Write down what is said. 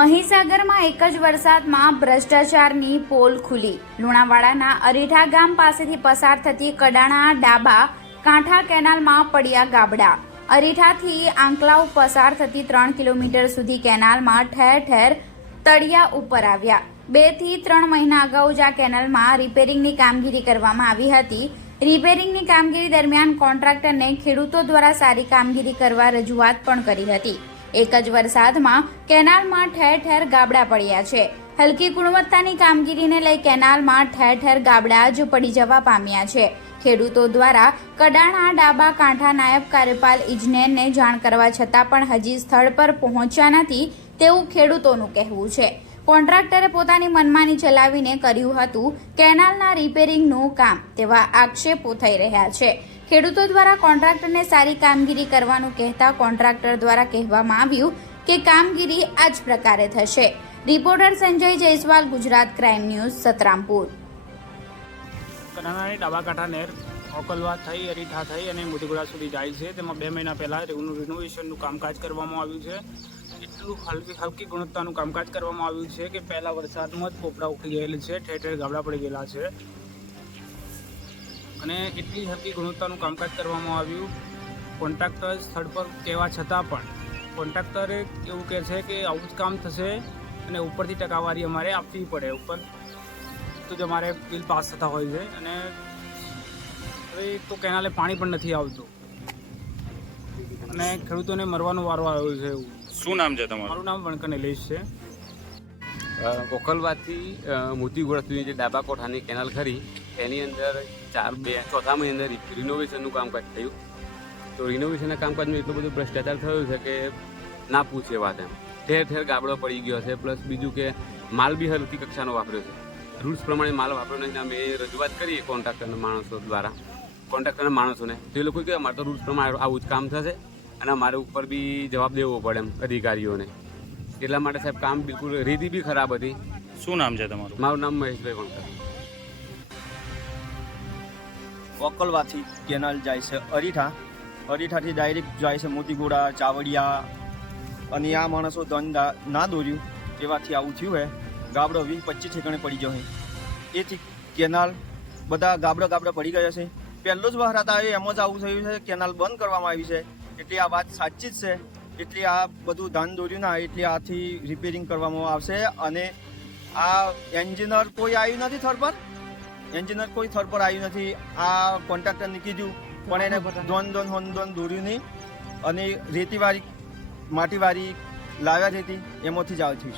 મહીસાગરમાં એક જ વરસાદમાં ભ્રષ્ટાચારની પોલ ખુલી। લુણાવાડાના અરીઠા ગામ પાસેથી પસાર થતી કડાણા ડાબા કાંઠા કેનાલમાં પડ્યા ગાબડા। અરીઠાથી આંકલાવ પસાર થતી 3 કિલોમીટર સુધી કેનાલમાં ઠેર ઠેર તળિયા ઉપર આવ્યા। 2 થી 3 મહિના અગાઉ જ આ કેનાલમાં રિપેરિંગની કામગીરી કરવામાં આવી હતી। રિપેરિંગની કામગીરી દરમિયાન કોન્ટ્રાક્ટરને ખેડૂતો દ્વારા સારી કામગીરી કરવા રજૂઆત પણ કરી હતી। એક જ વરસાદમાં કેનાલમાં ઠેર ઠેર ગાબડા પડ્યા છે। હલકી ગુણવત્તાની કામગીરીને લઈ કેનાલમાં ઠેર ઠેર ગાબડા જ પડી જવા પામ્યા છે। ખેડૂતો દ્વારા કડાણા ડાબા કાંઠા નાયબ કાર્યપાલ ઇજનેરને જાણ કરવા છતાં પણ હજી સ્થળ પર પહોંચ્યા નથી તેવું ખેડૂતોનું કહેવું છે। કોન્ટ્રાક્ટરે પોતાની મનમાની ચલાવીને કર્યું હતું કેનાલના રિપેરિંગનું કામ તેવા આક્ષેપો થઈ રહ્યા છે। ખેડૂતો દ્વારા કોન્ટ્રાક્ટરને સારી કામગીરી કરવાનું કહેતા કોન્ટ્રાક્ટર દ્વારા કહેવામાં આવ્યું કે કામગીરી આ જ પ્રકારે થશે। Reporter Sanjay Jaiswal, Gujarat crime news, Satrampur. કડાણાની ડાબા કાંઠા નહેર ઓકલવા થઈ અરીઠા થઈ અને મોતીગુડા સુધી જાય છે। તેમાં 2 મહિના પહેલાં રિનોવેશનનું કામકાજ કરવામાં આવ્યું છે। એટલું હલકી ગુણવત્તાનું કામકાજ કરવામાં આવ્યું છે કે પહેલા વરસાદમાં જ પોપડા ઉખડી ગયેલી છે, ઠેર ઠેર ગાબડા પડી ગયેલા છે અને એટલી હલકી ગુણવત્તાનું કામકાજ કરવામાં આવ્યું। કોન્ટ્રાક્ટર સ્થળ પર કહેવા છતાં પણ કોન્ટ્રાક્ટરે એવું કહે છે કે આવું જ કામ થશે અને ઉપરથી ટકાવારી અમારે આપવી પડે, ઉપર તો જ અમારે બિલ પાસ થતા હોય છે। અને હવે તો કેનાલે પાણી પણ નથી આવતું અને ખેડૂતોને મરવાનો વારો આવ્યો છે। એવું શું નામ છે તમારું? મારું નામ વણકર નિલેશ છે। ઓકલવાથી મોતીગુડા સુધી જે ડાબા કોઠાની કેનાલ ખરી એની અંદર ચોથા મહિના અંદર રિનોવેશનનું કામકાજ થયું। તો રિનોવેશનના કામકાજમાં એટલો બધો ભ્રષ્ટાચાર થયો છે કે ના પૂછે વાત એમ। ઠેર ઠેર ગાબડો પડી ગયો છે, પ્લસ બીજું કે માલ બી હલકી કક્ષાનો વાપર્યો છે। રૂલ્સ પ્રમાણે માલ વાપર્યો નથી। અમે રજૂઆત કરીએ કોન્ટ્રાક્ટરના માણસો દ્વારા, કોન્ટ્રાક્ટરના માણસોને, તો એ લોકો કહે અમારે તો રૂલ્સ પ્રમાણે આવું જ કામ થશે અને અમારે ઉપર બી જવાબ દેવો પડે એમ અધિકારીઓને। એટલા માટે સાહેબ કામ બિલકુલ રીતિ બી ખરાબ હતી। શું નામ છે તમારું? મારું નામ મહેશભાઈ વણકર। ઓકલવાથી કેનાલ જાય છે અરીઠા, અરીઠાથી ડાયરેક્ટ જાય છે મોતીગુડા, ચાવડિયા, અને આ માણસો ધંધા ના દોર્યું એવાથી આવું થયું હે। ગાબડો 20-25 ઠેકાણે પડી ગયો છે। એથી કેનાલ બધા ગાબડા પડી ગયા છે। પહેલો જ વરસાદ આવ્યો એમ જ આવું થયું છે। કેનાલ બંધ કરવામાં આવી છે એટલે આ વાત સાચી જ છે। એટલે આ બધું ધાન દોર્યું ના એટલે આથી રિપેરિંગ કરવામાં આવશે। અને આ એન્જિનિયર કોઈ આવ્યું નથી થર પર, એન્જિનિયર કોઈ થર પર આવ્યું નથી। આ કોન્ટ્રાક્ટરને કીધું પણ એને હોન દોર્યું નહીં અને રેતીવાળી માટીવાળી લાવ્યા રેતી એમાંથી જ આવે છે।